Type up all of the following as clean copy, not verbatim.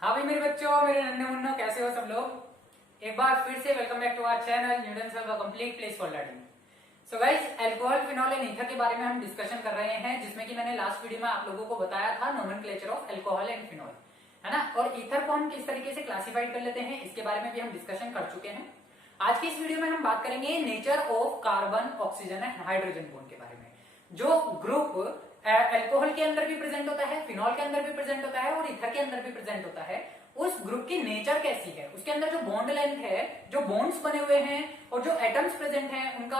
हाँ भाई मेरे बच्चों, मेरे नन्हे मुन्नो, कैसे हो सब लोग। एक बार फिर से welcome back to our channel Newton sir का complete place for learning. So guys, alcohol, phenol and ether के बारे में हम डिस्कशन कर रहे हैं, जिसमें कि मैंने लास्ट वीडियो में आप लोगों को बताया था nomenclature of alcohol and phenol, है ना। और ईथर को हम किस तरीके से क्लासिफाइड कर लेते हैं, इसके बारे में भी हम डिस्कशन कर चुके हैं। आज की इस वीडियो में हम बात करेंगे nature of carbon, oxygen and hydrogen bond के बारे में। जो ग्रुप अल्कोहल के अंदर भी प्रेजेंट होता है, फिनॉल के अंदर भी प्रेजेंट होता है और ईथर के अंदर भी प्रेजेंट होता है, उस ग्रुप की नेचर कैसी है, उसके अंदर जो बॉन्ड लेंथ है, जो बॉन्ड्स बने हुए हैं और जो एटम्स प्रेजेंट हैं, उनका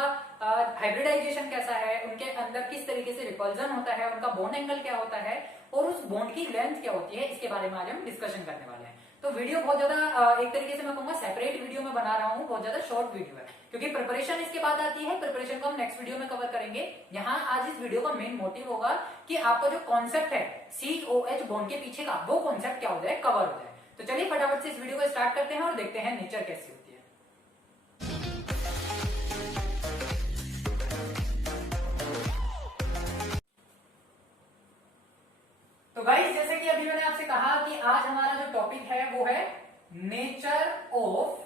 हाइब्रिडाइजेशन कैसा है, उनके अंदर किस तरीके से रिपल्जन होता है, उनका बॉन्ड एंगल क्या होता है और उस बॉन्ड की लेंथ क्या होती है, इसके बारे में आज हम डिस्कशन करने वाले हैं। तो वीडियो बहुत ज्यादा एक तरीके से मैं कहूंगा सेपरेट वीडियो में बना रहा हूं, बहुत ज्यादा शॉर्ट वीडियो है क्योंकि प्रिपरेशन इसके बाद आती है। प्रिपरेशन को हम नेक्स्ट वीडियो में कवर करेंगे। यहाँ आज इस वीडियो का मेन मोटिव होगा कि आपका जो कॉन्सेप्ट है COH बॉन्ड के पीछे का, वो कॉन्सेप्ट क्या हो जाए, कवर हो जाए। तो चलिए फटाफट से इस वीडियो को स्टार्ट करते हैं और देखते हैं नेचर कैसी होती है। तो गाइस, जैसे कि अभी मैंने आपसे कहा कि आज हमारा जो टॉपिक है वो है नेचर ऑफ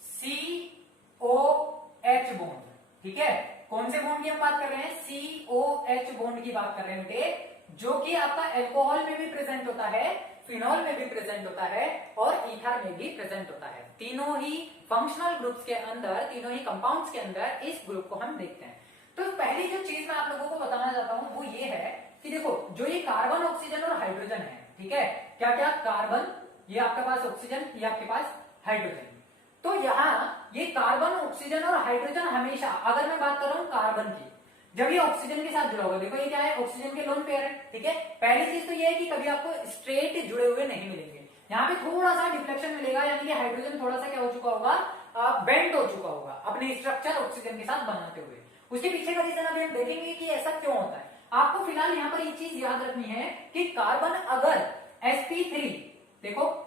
COH बॉन्ड। ठीक है, कौन से बॉन्ड की हम बात कर रहे हैं? COH बॉन्ड की बात कर रहे हैं बेटे, जो कि आपका अल्कोहल में भी प्रेजेंट होता है, फिनॉल में भी प्रेजेंट होता है और ईथर में भी प्रेजेंट होता है। तीनों ही फंक्शनल ग्रुप्स के अंदर, तीनों ही कंपाउंड्स के अंदर इस ग्रुप को हम देखते हैं। तो पहली जो चीज मैं आप लोगों को बताना चाहता हूं वो ये है कि देखो, जो ये कार्बन, ऑक्सीजन और हाइड्रोजन है, ठीक है, क्या क्या? कार्बन, ये आपके पास ऑक्सीजन, ये आपके पास हाइड्रोजन। तो यहाँ ये कार्बन, ऑक्सीजन और हाइड्रोजन हमेशा, अगर मैं बात कर रहा हूं कार्बन की, जब ये ऑक्सीजन के साथ जुड़ा होगा, देखो ये क्या है, ऑक्सीजन के लोन पेयर है, ठीक है। पहली चीज तो ये है कि कभी आपको स्ट्रेट जुड़े हुए नहीं मिलेंगे, यहाँ पे थोड़ा सा डिफ्लेक्शन मिलेगा, यानी कि हाइड्रोजन थोड़ा सा क्या हो चुका होगा, बेंड हो चुका होगा अपने स्ट्रक्चर ऑक्सीजन के साथ बनाते हुए। उसके पीछे का रीजन अभी हम देखेंगे कि ऐसा क्यों होता है। आपको फिलहाल यहाँ पर ये चीज याद रखनी है कि कार्बन अगर sp3, देखो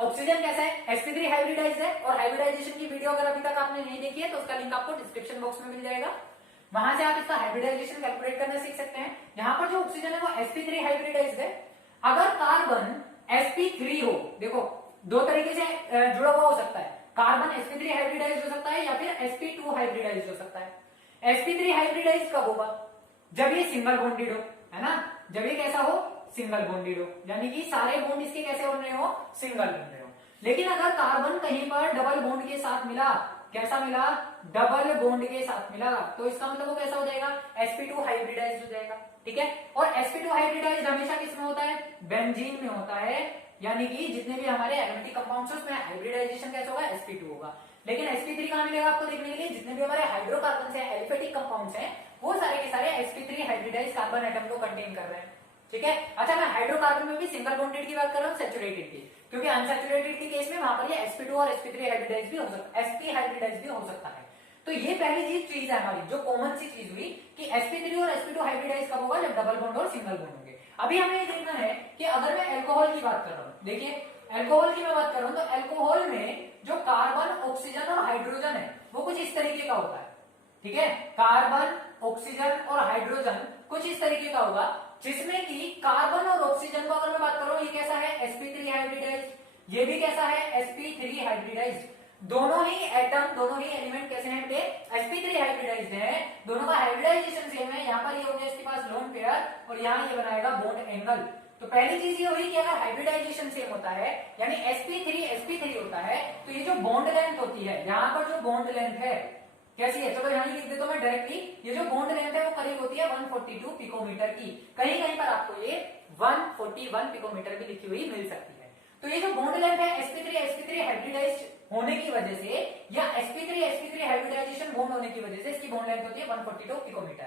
ऑक्सीजन कैसा है, sp3 हाइब्रिडाइज है, और हाइब्रिडाइजेशन की वीडियो अगर अभी तक आपने नहीं देखी है तो उसका लिंक आपको डिस्क्रिप्शन बॉक्स में मिल जाएगा, वहां से आप इसका हाइब्रिडाइजेशन कैलकुलेट करना सीख सकते हैं। यहाँ पर जो ऑक्सीजन है वो sp3 हाइब्रिडाइज है। अगर कार्बन sp3 हो, देखो दो तरीके से जुड़ा हुआ हो सकता है, कार्बन sp3 हाइब्रिडाइज हो सकता है या फिर sp2 हाइब्रिडाइज हो सकता है। sp3 हाइब्रिडाइज कब होगा? जब ये सिंगल बॉन्डेड हो, है ना, जब ये कैसा हो, सिंगल बॉन्डेड हो, यानी कि सारे बॉन्ड इसके कैसे बन रहे हो, सिंगल बन रहे हो। लेकिन अगर कार्बन कहीं पर डबल बॉन्ड के साथ मिला, कैसा मिला, डबल बॉन्ड के साथ मिला, तो इसका मतलब वो कैसा हो जाएगा, sp2 हाइब्रिडाइज हो जाएगा, ठीक है। और sp2 हाइब्रिडाइज हमेशा किसमें होता है, बेंजीन में होता है, यानी कि जितने भी हमारे एरोमेटिक कंपाउंड्स हैं उसमें हाइब्रिडाइजेशन कैसा होगा, sp2 होगा। लेकिन sp3 कहां मिलेगा आपको देखने के लिए, जितने भी हमारे हाइड्रोकार्बन है, एलिफेटिक कंपाउंड्स हैं, वो सारे के सारे sp3 हाइब्रिडाइज कार्बन एटम को कंटेन कर रहे हैं, ठीक है। अच्छा, मैं हाइड्रोकार्बन में भी सिंगल बॉन्डेड की बात कर रहा हूँ, सैचुरेटेड की, क्योंकि अनसैचुरेटेड के केस में वहां पर ये sp2 और sp3 हाइब्रिडाइज भी हो सकता है, sp हाइब्रिडाइज भी हो सकता है। तो ये पहली चीज है हमारी, जो कॉमन सी चीज हुई कि sp3 और sp2 हाइब्रिडाइज कब होगा, जब डबल बॉन्ड और सिंगल बॉन्ड होंगे। अभी हमें ये देखना है कि अगर मैं अल्कोहल की बात कर रहा हूँ, देखिए अल्कोहल की मैं बात कर रहा हूँ, तो अल्कोहल में जो कार्बन, ऑक्सीजन और हाइड्रोजन है वो कुछ इस तरीके का होता है, ठीक है। कार्बन, ऑक्सीजन और हाइड्रोजन कुछ इस तरीके का होगा, जिसमें कि कार्बन और ऑक्सीजन को अगर मैं बात करूं, ये कैसा है, sp3 हाइब्रिडाइज, ये भी कैसा है, sp3 हाइब्रिडाइज। दोनों ही एटम, दोनों ही एलिमेंट कैसे हैं बेटे, sp3 हाइब्रिडाइज हैं, दोनों का हाइब्रिडाइजेशन सेम है। यहाँ पर ये हो गया इसके पास लोन पेयर और यहाँ ये बनाएगा बॉन्ड एंगल। तो पहली चीज ये हुई कि अगर हाइब्रिडाइजेशन सेम होता है, यानी sp3 होता है, तो ये जो बॉन्ड लेंथ होती है, यहाँ पर जो बॉन्ड लेंथ है कैसी है, चलो यहाँ लिख देता हूं मैं डायरेक्टली, ये जो बॉन्ड लेंथ है वो करीब होती है 142 पिकोमीटर की, कहीं कहीं पर आपको ये 141 पिकोमीटर भी लिखी हुई मिल सकती है। तो ये जो बॉन्ड लेंथ है sp3 हाइब्रिडाइज होने की वजह से, या sp3 हाइब्रिडाइजेशन बॉन्ड होने की वजह से इसकी बॉन्ड लेंथ होती है 142 पिकोमीटर।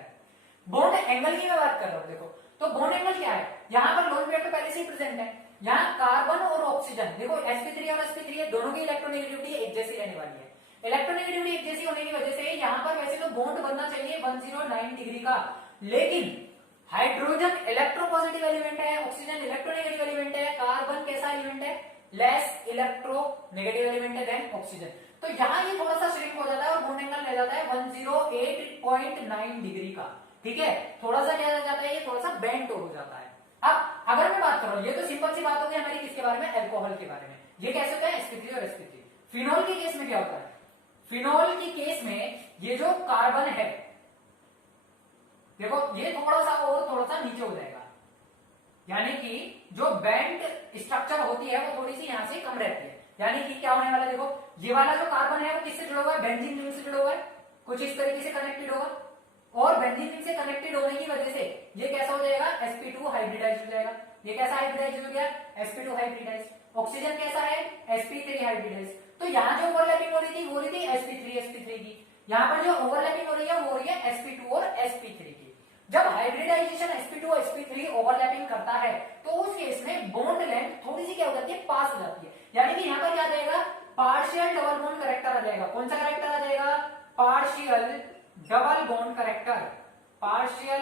बॉन्ड एंगल की मैं बात कर रहा हूं, देखो तो बॉन्ड एंगल क्या है, यहाँ पर लोन पेयर तो पहले से ही प्रेजेंट है, यहाँ कार्बन और ऑक्सीजन, देखो sp3 और sp3 दोनों की इलेक्ट्रोनेगेटिविटी एक जैसी रहने वाली है। इलेक्ट्रोनेगेटिविटी एक जैसी होने की वजह से यहाँ पर वैसे तो बॉन्ड बनना चाहिए 109 डिग्री का, लेकिन हाइड्रोजन इलेक्ट्रोपॉजिटिव एलिमेंट है, ऑक्सीजन इलेक्ट्रोनेगेटिव एलिमेंट है, कार्बन कैसा एलिमेंट है, लेस इलेक्ट्रोनेगेटिव एलिमेंट है देन ऑक्सीजन। तो यहाँ ये थोड़ा सा श्रिंक हो जाता है और बॉन्ड एंगल ले जाता है 108.9 डिग्री का, ठीक है। थोड़ा सा क्या जाता है, ये थोड़ा सा बेंट हो जाता है। अब अगर मैं बात करूं, ये तो सिंपल सी बात होगी हमारी किसके बारे में, अल्कोहल के बारे में। ये कैसे होता है, sp3 और sp3। फिनोल के केस में क्या होता है, फिनोल के केस में ये जो कार्बन है, देखो ये थोड़ा सा और थोड़ा सा नीचे हो जाएगा, यानी कि जो बैंड स्ट्रक्चर होती है वो थोड़ी सी यहां से कम रहती है। यानी कि क्या होने वाला है, देखो ये वाला जो कार्बन है वो किससे जुड़ा हुआ है, बेंजीन रिंग से जुड़ा हुआ है, कुछ इस तरीके से कनेक्टेड होगा, और बेंजीन रिंग से कनेक्टेड होने की वजह से ये कैसा हो जाएगा, sp2 हाइब्रिडाइज हो जाएगा। ये कैसा हाइब्रिडाइज हो गया, sp2 हाइब्रिडाइज। ऑक्सीजन कैसा है, sp3 हाइब्रिडाइज। तो यहाँ जो ओवरलैपिंग हो रही थी वो हो रही थी sp3 की, यहाँ पर जो ओवरलैपिंग हो रही है वो हो रही है sp2 और sp3 की। जब हाइब्रिडाइजेशन sp2 और sp3 ओवरलैपिंग करता है तो उस केस में बॉन्ड लेंथ थोड़ी सी क्या हो जाती है, पास हो जाती है। यानी कि यहाँ पर क्या आ जाएगा, पार्शियल डबल बॉन्ड करेक्टर आ जाएगा। कौन सा करेक्टर आ जाएगा, partial double bond character, partial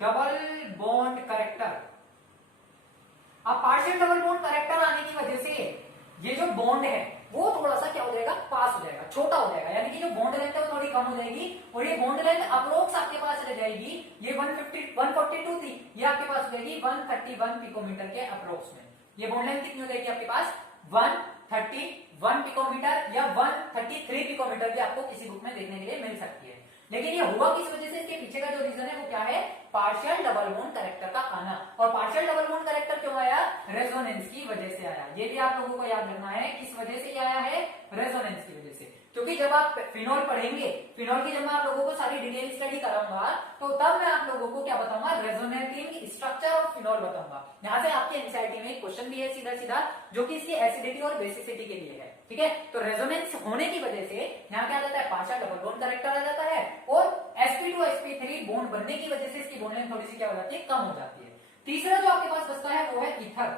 double bond character. अब पार्शियल डबल बॉन्ड करेक्टर आने की वजह से ये जो बॉन्ड है वो थोड़ा सा क्या हो जाएगा, पास हो जाएगा, छोटा हो जाएगा। यानी कि जो बॉन्ड लेंथ है वो थोड़ी कम हो जाएगी, और ये बॉन्ड लेंथ अप्रोक्स आपके पास रह जाएगी, ये 142 थी, ये आपके पास हो जाएगी 131 पिकोमीटर के अप्रोक्स में। ये बॉन्ड लेंथ कितनी हो जाएगी आपके पास, 131 पिकोमीटर या 133 पिकोमीटर भी आपको किसी बुक में देखने के लिए मिल सकती है। लेकिन ये हुआ किस वजह से, इसके पीछे का जो रीजन है वो क्या है, पार्शियल डबल बॉन्ड करेक्टर का आना। और पार्शियल डबल बॉन्ड करेक्टर क्यों आया, रेजोनेंस की वजह से आया। ये भी आप लोगों को याद रखना है, किस वजह से आया है, रेजोनेंस की वजह से। क्योंकि जब आप फिनोल पढ़ेंगे, फिनोल की जब मैं आप लोगों को सारी डिटेल स्टडी कराऊंगा तो तब मैं आप लोगों को क्या बताऊंगा, रेजोनेटिंग स्ट्रक्चर ऑफ फिनोल बताऊंगा। यहाँ से आपके एनसीईआरटी में एक क्वेश्चन भी है सीधा सीधा, जो कि इसकी एसिडिटी और बेसिसिटी के लिए है, ठीक है। तो रेजोनेंस होने की वजह से यहाँ क्या आ जाता है, पार्शियल डबल बॉन्ड करेक्टर आ जाता है, और sp2 sp3 बॉन्ड बनने की वजह से इसकी बॉन्ड लेंथ थोड़ी सी क्या हो जाती है, कम हो जाती है। तीसरा जो आपके पास बचता है वो है ईथर,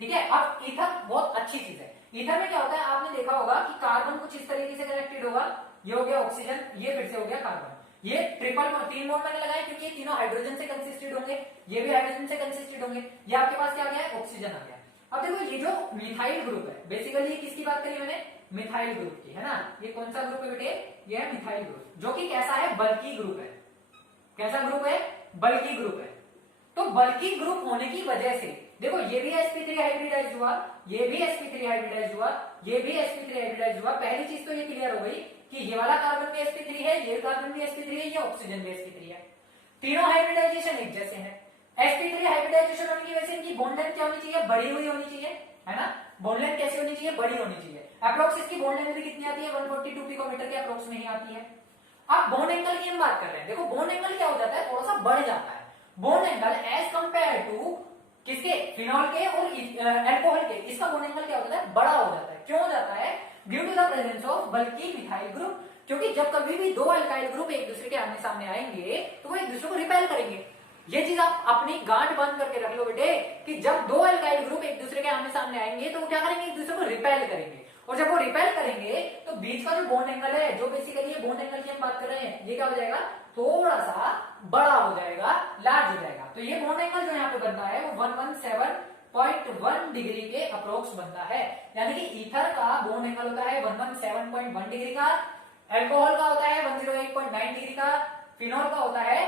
ठीक है। अब ईथर बहुत अच्छी चीज है। ईथर में क्या होता है, आपने देखा होगा कि कार्बन कुछ इस तरीके से कनेक्टेड होगा, ये हो गया ऑक्सीजन, ये फिर से हो गया कार्बन, ये ट्रिपल 3 बॉन्ड मैंने लगाए क्योंकि ये तीनों हाइड्रोजन से कंसिस्टेड होंगे, ये भी हाइड्रोजन से कंसिस्टेड होंगे। ये आपके पास क्या आ गया है, ऑक्सीजन आ गया। अब देखो ये जो मिथाइल ग्रुप है, बेसिकली ये किसकी बात करी मैंने, मिथाइल ग्रुप की, है ना। ये कौन सा ग्रुप है बेटे, ये है मिथाइल ग्रुप, जो कि कैसा है, बल्की ग्रुप है। कैसा ग्रुप है, बल्की ग्रुप है। तो बल्की ग्रुप होने की वजह से देखो ये भी sp3 हाइब्रिडाइज हुआ, ये भी sp3 हाइब्रिडाइज हुआ, ये भी sp3 हाइब्रिडाइज हुआ। पहली चीज तो ये क्लियर हो गई कि ये वाला कार्बन भी sp3 है, ये कार्बन भी sp3 है, ये ऑक्सीजन भी sp3 है। तीनों हाइब्रिडाइजेशन एक जैसे हैं। sp3 हाइब्रिडाइजेशन होने की वजह से इनकी बॉन्ड लेंथ क्या होनी चाहिए, बड़ी हुई होनी चाहिए, है ना। बॉन्ड लेंथ कैसी होनी चाहिए, बड़ी होनी चाहिए। अप्रोक्स इसकी बॉन्ड लेंथ भी कितनी आती है, 142 पिकोमीटर के अप्रोक्स में ही आती है। अब बॉन्ड एंगल की हम बात कर रहे हैं, देखो बॉन्ड एंगल क्या हो जाता है, थोड़ा सा बढ़ जाता है। Bond angle as compare to किसके, फिनॉल के और अल्कोहल के, इसका बॉन्ड एंगल क्या होता है, बड़ा हो जाता है। क्यों हो जाता है, due to the presence of bulky methyl group. क्योंकि जब कभी भी दो अल्काइल ग्रुप एक दूसरे के आमने सामने आएंगे तो वो एक दूसरे को रिपेल करेंगे। ये चीज आप अपनी गांठ बंद करके रख लो बेटे, कि जब दो अल्काइल ग्रुप एक दूसरे के आमने सामने आएंगे तो वो क्या करेंगे, एक दूसरे को रिपेल करेंगे। और जब वो रिपेल करेंगे तो बीच का जो बॉन्ड एंगल है, जो बेसिकली ये बॉन्ड एंगल की हम बात कर रहे हैं, ये क्या हो जाएगा, थोड़ा सा बड़ा हो जाएगा, लार्ज हो जाएगा। तो ये बॉन्ड एंगल जो यहाँ पे बनता है वो 117.1 डिग्री के अप्रोक्स बनता है। यानी कि ईथर का बॉन्ड एंगल होता है 117.1 डिग्री का, अल्कोहल का होता है 108.9 डिग्री का, फिनॉल का होता है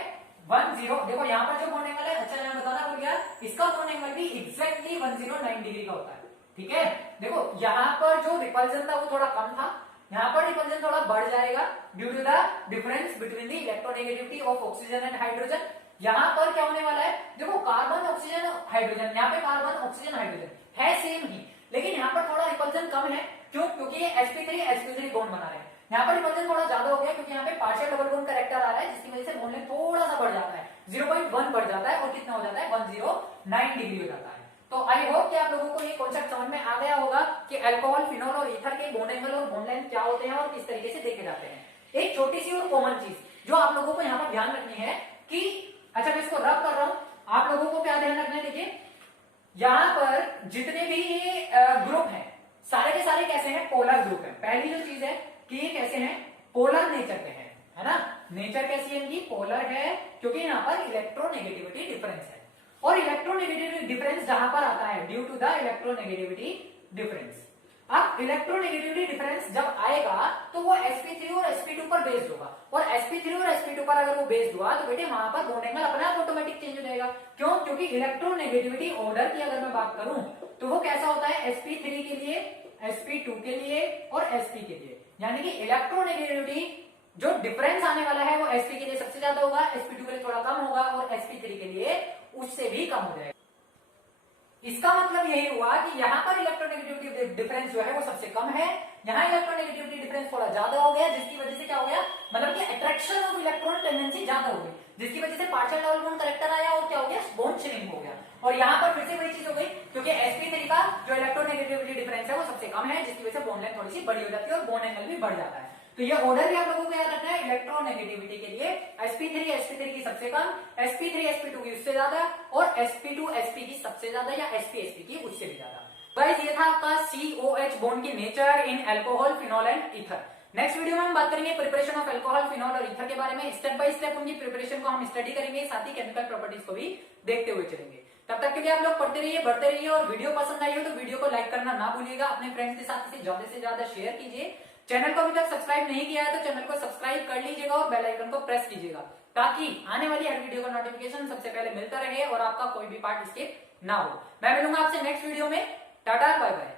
10। देखो यहाँ पर जो बॉन्ड एंगल है, अच्छा मैं बताना भूल गया, इसका बॉन्ड एंगल भी एग्जैक्टली 109 डिग्री का होता है, ठीक है। देखो यहाँ पर जो रिपल्जन था वो थोड़ा कम था, यहाँ पर रिपल्जन थोड़ा बढ़ जाएगा due to the difference between the electronegativity of oxygen and hydrogen. यहाँ पर क्या होने वाला है, देखो कार्बन ऑक्सीजन हाइड्रोजन, यहाँ पे कार्बन ऑक्सीजन हाइड्रोजन है सेम ही, लेकिन यहाँ पर थोड़ा रिपल्जन कम है। क्यों, क्योंकि ये sp3 बॉन्ड बना रहे हैं। यहाँ पर रिपल्जन थोड़ा ज्यादा हो गया क्योंकि यहाँ पे पार्शियल डबल बॉन्ड करेक्टर आ रहा है, जिसकी वजह से बॉन्ड लेंथ थोड़ा सा बढ़ जाता है, 0.1 बढ़ जाता है, और कितना हो जाता है, 109 डिग्री हो जाता है। तो आई होप कि आप लोगों को ये कॉन्सेप्ट समझ में आ गया होगा कि अल्कोहल, फिनॉल और ईथर के बॉन्ड एंगल और बॉन्ड लेंथ क्या होते हैं और किस तरीके से देखे जाते हैं। एक छोटी सी और कॉमन चीज जो आप लोगों को यहाँ पर ध्यान रखनी है कि, अच्छा मैं इसको रब कर रहा हूं, आप लोगों को क्या ध्यान रखना है, देखिए यहाँ पर जितने भी ये ग्रुप हैं सारे के सारे कैसे हैं, पोलर ग्रुप है। पहली जो चीज है कि ये कैसे हैं, पोलर नेचर के हैं, है ना। नेचर कैसी है इनकी, पोलर है, क्योंकि यहाँ पर इलेक्ट्रोनेगेटिविटी डिफरेंस है। और इलेक्ट्रोनेगेटिविटी डिफरेंस जहां पर आता है due to the electronegativity difference, अब इलेक्ट्रोनेगेटिविटी डिफरेंस जब आएगा तो वो sp3 और sp2 पर बेस्ड होगा, और sp3 और sp2 पर अगर वो बेस्ड हुआ तो बेटे वहां पर बॉन्ड एंगल अपने आप ऑटोमेटिक चेंज हो जाएगा। क्यों? क्योंकि इलेक्ट्रोनेगेटिविटी ऑर्डर की अगर मैं बात करूं तो वो कैसा होता है, sp3 के लिए, sp2 के लिए और sp के लिए, यानी कि इलेक्ट्रोनेगेटिविटी जो डिफरेंस आने वाला है वो sp के लिए सबसे ज्यादा होगा, sp2 के लिए थोड़ा कम होगा और sp3 के लिए उससे भी कम हो जाएगा। इसका मतलब यही हुआ कि यहां पर इलेक्ट्रोनेगेटिविटी डिफरेंस जो है वो सबसे कम है, यहां इलेक्ट्रोनेगेटिविटी डिफरेंस थोड़ा ज्यादा हो गया, जिसकी वजह से क्या हो गया, मतलब कि अट्रैक्शन ऑफ इलेक्ट्रॉन टेंडेंसी ज्यादा हो गई, जिसकी वजह से पार्शियल डबल बॉन्ड करेक्टर आया और क्या हो गया, बॉन्ड श्रिंक हो गया। और यहां पर फिर से वही चीज हो गई, क्योंकि sp3 का जो इलेक्ट्रोनेगेटिविटी डिफरेंस है वो सबसे कम है, जिसकी वजह से बॉन्ड लेंथ थोड़ी सी बड़ी हो जाती है और बॉन्ड एंगल भी बढ़ जाता है। तो ये ऑर्डर भी आप लोगों को याद रखना है, इलेक्ट्रोनेगेटिविटी के लिए sp3 की सबसे कम, sp3 sp2 की उससे ज्यादा और sp2 sp की सबसे ज्यादा या sp sp की उससे भी ज्यादा। गाइस ये था आपका COH बॉन्ड की nature in alcohol, phenol and ether. Next video में हम बात करेंगे प्रिपरेशन ऑफ अल्कोहल, फिनॉल और ईथर के बारे में, स्टेप बाय स्टेप उनकी प्रिपरेशन को हम स्टडी करेंगे, साथ ही केमिकल प्रॉपर्टीज को भी देखते हुए चलेंगे। तब तक के लिए आप लोग पढ़ते रहिए, बढ़ते रहिए, और वीडियो पसंद आई हो तो वीडियो को लाइक करना ना भूलिएगा, अपने फ्रेंड्स के साथ इसे ज्यादा से ज्यादा शेयर कीजिए। चैनल को अभी तक सब्सक्राइब नहीं किया है तो चैनल को सब्सक्राइब कर लीजिएगा और बेल आइकन को प्रेस कीजिएगा, ताकि आने वाली हर वीडियो का नोटिफिकेशन सबसे पहले मिलता रहे और आपका कोई भी पार्ट स्किप ना हो। मैं मिलूंगा आपसे नेक्स्ट वीडियो में। Tata, bye bye.